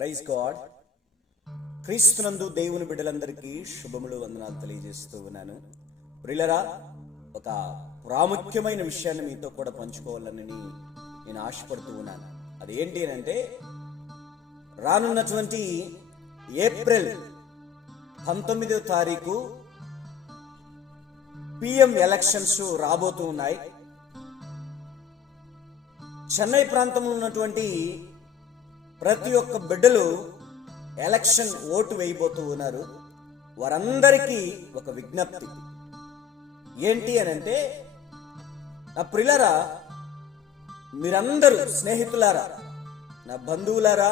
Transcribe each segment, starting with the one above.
Praise God. క్రీస్తునందు దేవుని బిడ్డలందరికీ శుభములు వందనాలు తెలియజేస్తూ ఉన్నాను. ప్రిలరా ఒక ప్రాముఖ్యమైన విషయాన్ని మీతో కూడా పంచుకోవాలని నేను ఆశపడుతూ ఉన్నాను. అది ఏంటి అని అంటే రానున్నటువంటి ఏప్రిల్ పంతొమ్మిదవ తారీఖు పిఎం ఎలక్షన్స్ రాబోతూ ఉన్నాయి. చెన్నై ప్రాంతంలో ఉన్నటువంటి ప్రతి ఒక్క బిడ్డలు ఎలక్షన్ ఓటు వేయబోతూ ఉన్నారు. వారందరికీ ఒక విజ్ఞప్తి. ఏంటి అని అంటే నా ప్రిలరా మీరందరూ స్నేహితులారా నా బంధువులారా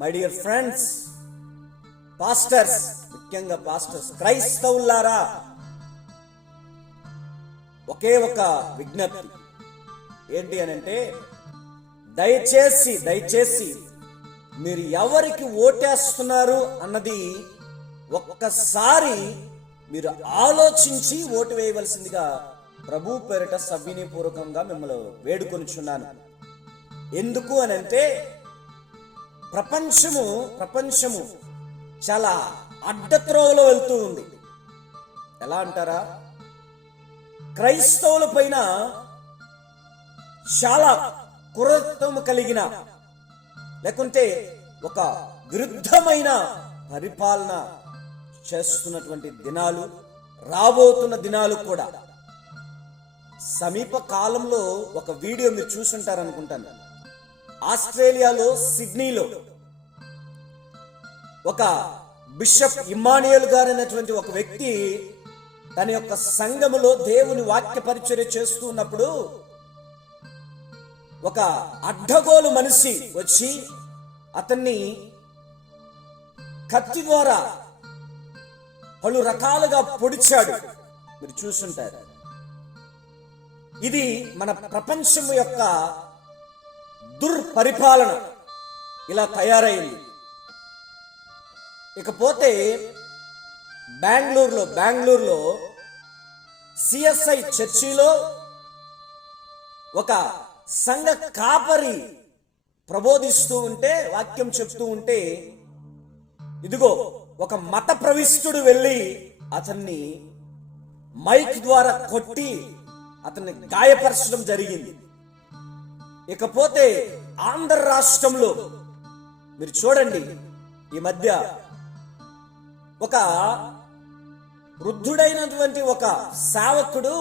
మై డియర్ ఫ్రెండ్స్ పాస్టర్స్ ముఖ్యంగా పాస్టర్స్ క్రైస్తవులారా ఒకే ఒక విజ్ఞప్తి. ఏంటి అని అంటే దయచేసి దయచేసి మీరు ఎవరికి ఓటేస్తున్నారు అన్నది ఒక్కసారి మీరు ఆలోచించి ఓటు వేయవలసిందిగా ప్రభు పేరిట సవినీపూర్వకంగా మిమ్మల్ని వేడుకొనిచున్నాను. ఎందుకు అని అంటే ప్రపంచము ప్రపంచము చాలా అడ్డత్రోవలో వెళ్తూ ఉంది. ఎలా అంటారా? క్రైస్తవుల పైన చాలా క్రూరత్వము కలిగిన లేకుంటే ఒక విరుద్ధమైన పరిపాలన చేస్తున్నటువంటి దినాలు రాబోతున్న దినాలు కూడా. సమీప కాలంలో ఒక వీడియో మీరు చూసుంటారనుకుంటాను. ఆస్ట్రేలియాలో సిడ్నీలో ఒక బిషప్ ఇమ్మానియల్ గారు అనేటువంటి ఒక వ్యక్తి తన యొక్క సంఘములో దేవుని వాక్య పరిచర్య చేస్తూ ఉన్నప్పుడు ఒక అడ్డగోలు మనిషి వచ్చి అతన్ని కత్తి ద్వారా పలు రకాలుగా పొడిచాడు. మీరు చూసుంటారు. ఇది మన ప్రపంచం యొక్క దుర్పరిపాలన. ఇలా తయారైంది. ఇకపోతే బెంగళూరులో బెంగళూరులో సిఎస్ఐ చర్చిలో ఒక సంఘ కాపరి ప్రబోధిస్తూ ఉంటే వాక్యం చెప్తూ ఉంటే ఇదిగో ఒక మత ప్రవిష్టుడు వెళ్ళి అతన్ని మైక్ ద్వారా కొట్టి అతన్ని గాయపరచడం జరిగింది. ఇకపోతే ఆంధ్ర రాష్ట్రంలో మీరు చూడండి ఈ మధ్య ఒక వృద్ధుడైనటువంటి ఒక సేవకుడు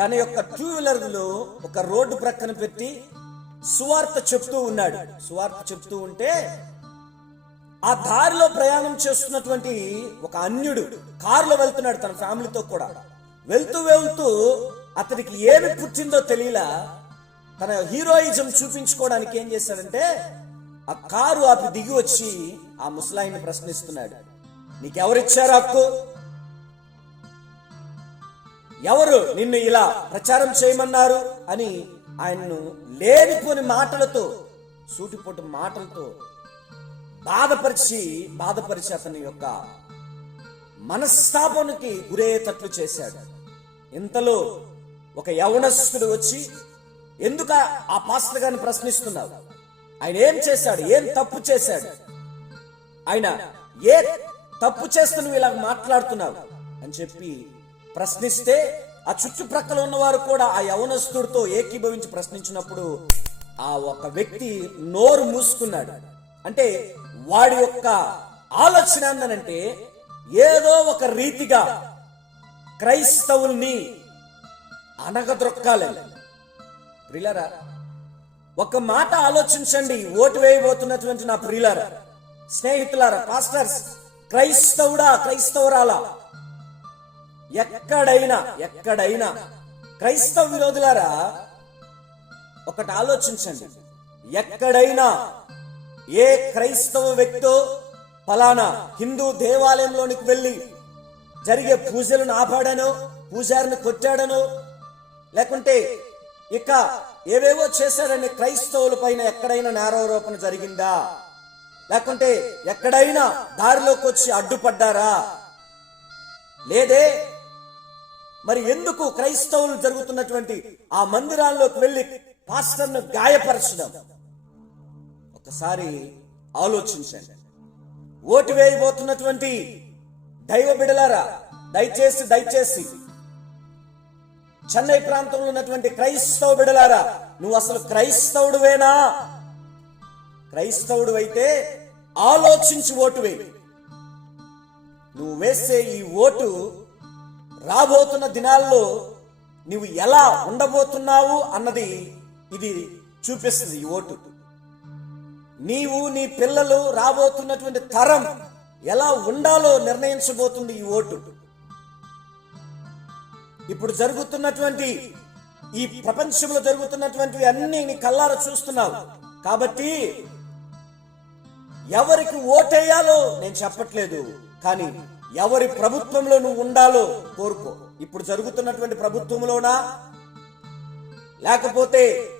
తన యొక్క టూ వీలర్లో ఒక రోడ్డు ప్రక్కన పెట్టి సువార్త చెప్తూ ఉన్నాడు. సువార్త చెప్తూ ఉంటే ఆ దారిలో ప్రయాణం చేస్తున్నటువంటి ఒక అన్యుడు కారులో వెళ్తున్నాడు తన ఫ్యామిలీతో కూడా. వెళ్తూ వెళ్తూ అతనికి ఏమి పుట్టిందో తెలియలా తన హీరోయిజం చూపించుకోవడానికి ఏం చేశాడంటే ఆ కారు ఆపి దిగి వచ్చి ఆ ముసలాయిని ప్రశ్నిస్తున్నాడు. నీకెవరిచ్చారు హక్కు ఎవరు నిన్ను ఇలా ప్రచారం చేయమన్నారు? అని ఆయన్ను లేనిపోని మాటలతో సూటిపోటు మాటలతో బాధపరిచి బాధపరిచి అతని యొక్క మనస్తాపనకి గురయ్యేటట్లు చేశాడు. ఇంతలో ఒక యవనస్తుడు వచ్చి ఎందుకు ఆ పాస్టర్ గారిని ప్రశ్నిస్తున్నావు? ఆయన ఏం చేశాడు? ఏం తప్పు చేశాడు? ఆయన ఏ తప్పు చేస్తూ నువ్వు ఇలా మాట్లాడుతున్నావు? అని చెప్పి ప్రశ్నిస్తే ఆ చుట్టుప్రక్కల ఉన్నవారు కూడా ఆ యవనస్తుడితో ఏకీభవించి ప్రశ్నించినప్పుడు ఆ ఒక వ్యక్తి నోరు మూసుకున్నాడు. అంటే వాడి యొక్క ఆలోచన ఏంటంటే ఏదో ఒక రీతిగా క్రైస్తవుల్ని అనగద్రొక్కాలి ప్రిలరా ఒక మాట ఆలోచించండి ఓటు వేయబోతున్నటువంటి నా ప్రియులారా స్నేహితులారా పాస్టర్స్ క్రైస్తవుడా క్రైస్తవురాలా ఎక్కడైనా ఎక్కడైనా. క్రైస్తవ విరోధులారా ఒకటి ఆలోచించండి. ఎక్కడైనా ఏ క్రైస్తవ వ్యక్తో ఫలానా హిందూ దేవాలయంలోనికి వెళ్ళి జరిగే పూజలను ఆపాడనో పూజారిని కొట్టాడనో లేకుంటే ఇక ఏవేవో చేశాడని క్రైస్తవుల పైన ఎక్కడైనా నేరారోపణ జరిగిందా? లేకుంటే ఎక్కడైనా దారిలోకి వచ్చి అడ్డుపడ్డారా? లేదే మరి ఎందుకు క్రైస్తవులు జరుగుతున్నటువంటి ఆ మందిరాల్లోకి వెళ్ళి పాస్టర్ను గాయపరచడం? ఒకసారి ఆలోచించండి. ఓటు వేయబోతున్నటువంటి దైవ బిడలారా దయచేసి దయచేసి. చెన్నై ప్రాంతంలో ఉన్నటువంటి క్రైస్తవ బిడలారా నువ్వు అసలు క్రైస్తవుడువేనా? క్రైస్తవుడు అయితే ఆలోచించి ఓటు వేయి. నువ్వు వేసే ఈ ఓటు రాబోతున్న దినాల్లో నువ్వు ఎలా ఉండబోతున్నావు అన్నది ఇది చూపిస్తుంది ఈ ఓటు. నీవు నీ పిల్లలు రాబోతున్నటువంటి తరం ఎలా ఉండాలో నిర్ణయించబోతుంది ఈ ఓటు. ఇప్పుడు జరుగుతున్నటువంటి ఈ ప్రపంచంలో జరుగుతున్నటువంటివి అన్ని నీ కల్లార చూస్తున్నావు. కాబట్టి ఎవరికి ఓటేయాలో నేను చెప్పట్లేదు. కానీ ఎవరి ప్రభుత్వంలో నువ్వు ఉండాలో కోరుకో. ఇప్పుడు జరుగుతున్నటువంటి ప్రభుత్వంలోనా? లేకపోతే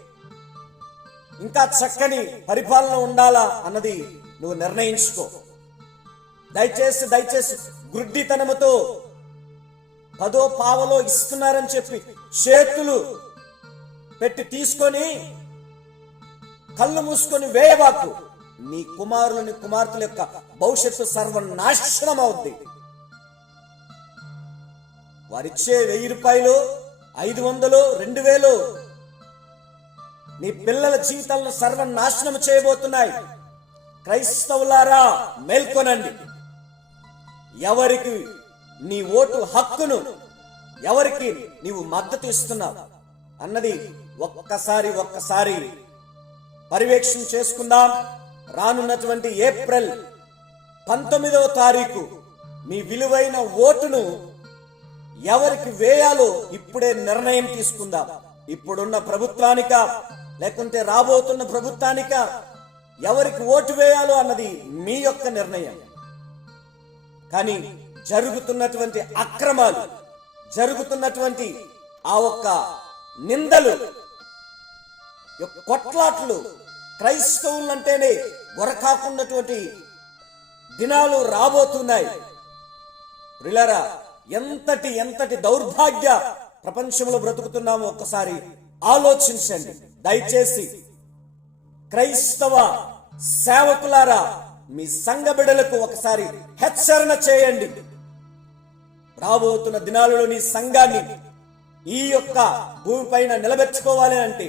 ఇంకా చక్కని పరిపాలన ఉండాలా అన్నది నువ్వు నిర్ణయించుకో. దయచేసి దయచేసి గుడ్డితనముతో పదో పావలో ఇస్తున్నారని చెప్పి చేతులు పెట్టి తీసుకొని కళ్ళు మూసుకొని వేయబాకు. నీ కుమారులని కుమార్తెల యొక్క భవిష్యత్తు సర్వనాశనం అవుద్ది. వారిచ్చే వెయ్యి రూపాయలు ఐదు వందలు రెండు వేలు. నీ పిల్లల జీవితాలను సర్వనాశనం చేయబోతున్నాయి. క్రైస్తవులారా మేల్కొనండి. ఎవరికి నీ ఓటు హక్కును ఎవరికి నీవు మద్దతు ఇస్తున్నావు అన్నది ఒక్కసారి ఒక్కసారి పర్యవేక్షణ చేసుకుందాం. రానున్నటువంటి ఏప్రిల్ పంతొమ్మిదవ తారీఖు మీ విలువైన ఓటును ఎవరికి వేయాలో ఇప్పుడే నిర్ణయం తీసుకుందాం. ఇప్పుడున్న ప్రభుత్వానిక లేకుంటే రాబోతున్న ప్రభుత్వానిక ఎవరికి ఓటు వేయాలో అన్నది మీ యొక్క నిర్ణయం. కానీ జరుగుతున్నటువంటి అక్రమాలు జరుగుతున్నటువంటి ఆ ఒక్క నిందలు కొట్లాట్లు కొట్లాట్లు క్రైస్తవులంటేనే గొరకాకున్నటువంటి దినాలు రాబోతున్నాయి. ప్రిలరా ఎంతటి ఎంతటి దౌర్భాగ్య ప్రపంచంలో బ్రతుకుతున్నామో ఒక్కసారి ఆలోచించండి. దయచేసి క్రైస్తవ సేవకులారా మీ సంఘ బిడలకు ఒకసారి హెచ్చరణ చేయండి. రాబోతున్న దినాలలో నీ సంఘాన్ని ఈ యొక్క భూమిపైన నిలబెట్టుకోవాలి అంటే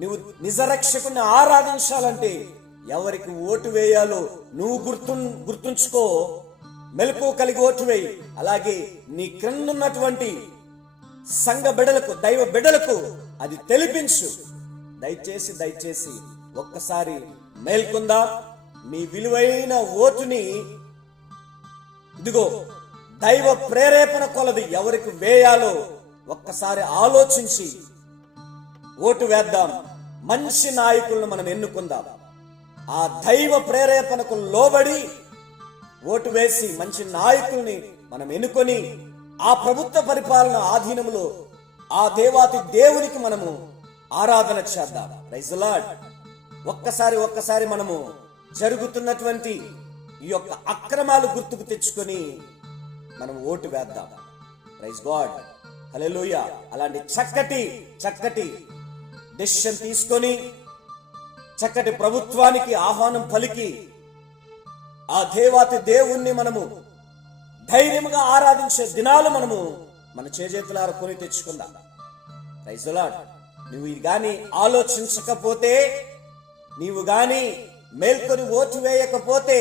నువ్వు నిజరక్షకుని ఆరాధించాలంటే ఎవరికి ఓటు వేయాలో నువ్వు గుర్తు గుర్తుంచుకో. మెలకు కలిగి ఓటువేయి అలాగే నీ క్రిందున్నటువంటి సంఘ బిడలకు దైవ బిడలకు అది తెలిపించు. దయచేసి దయచేసి ఒక్కసారి మేల్కొందా. మీ విలువైన ఓటుని ఇదిగో దైవ ప్రేరేపణ కొలది ఎవరికి వేయాలో ఒక్కసారి ఆలోచించి ఓటు వేద్దాం. మంచి నాయకులను మనం ఎన్నుకుందాం. ఆ దైవ ప్రేరేపణకు లోబడి ఓటు వేసి మంచి నాయకుల్ని మనం ఎన్నుకొని ఆ ప్రభుత్వ పరిపాలన ఆధీనంలో ఆ దేవాతి దేవునికి మనము ఆరాధన చేద్దాం. రైజులాడ్ ఒక్కసారి ఒక్కసారి మనము జరుగుతున్నటువంటి ఈ యొక్క అక్రమాలు గుర్తుకు తెచ్చుకొని మనం ఓటు వేద్దాం. Praise God. హల్లెలూయ. అలాంటి చక్కటి చక్కటి డెసిషన్ తీసుకొని చక్కటి ప్రభుత్వానికి ఆహ్వానం పలికి ఆ దేవాతి దేవుణ్ణి మనము ధైర్యంగా ఆరాధించే దినాలు మనము మన చేజేతులారా కొని తెచ్చుకుందాం. రైజులాడ్ నువ్వు ఇది కానీ ఆలోచించకపోతే నీవు గాని మేల్కొని ఓటు వేయకపోతే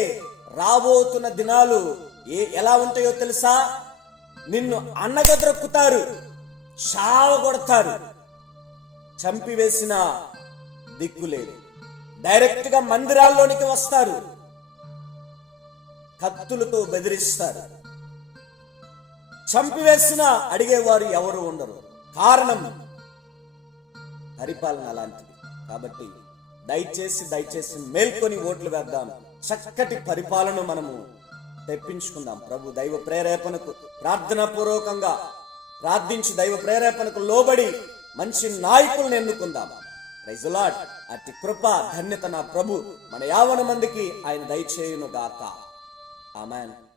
రాబోతున్న దినాలు ఏ ఎలా ఉంటాయో తెలుసా? నిన్ను అన్నగద్రొక్కుతారు చావగొడతారు చంపివేసిన దిక్కు లేదు. డైరెక్ట్గా మందిరాల్లోనికి వస్తారు. కత్తులతో బెదిరిస్తారు. చంపివేసినా అడిగేవారు ఎవరు ఉండరు. కారణం పరిపాలన అలాంటిది. కాబట్టి దయచేసి దయచేసి మేల్కొని ఓట్లు వేద్దాం. చక్కటి పరిపాలన మనము తెప్పించుకుందాం. ప్రభు దైవ ప్రేరేపణకు ప్రార్థనాపూర్వకంగా ప్రార్థించి దైవ ప్రేరేపణకు లోబడి మంచి నాయకులను ఎన్నుకుందాం. రైజులాడ్ అతి కృప ధన్యత నా ప్రభు. మన యావన మందికి ఆయన దయచేయును గాక Aman.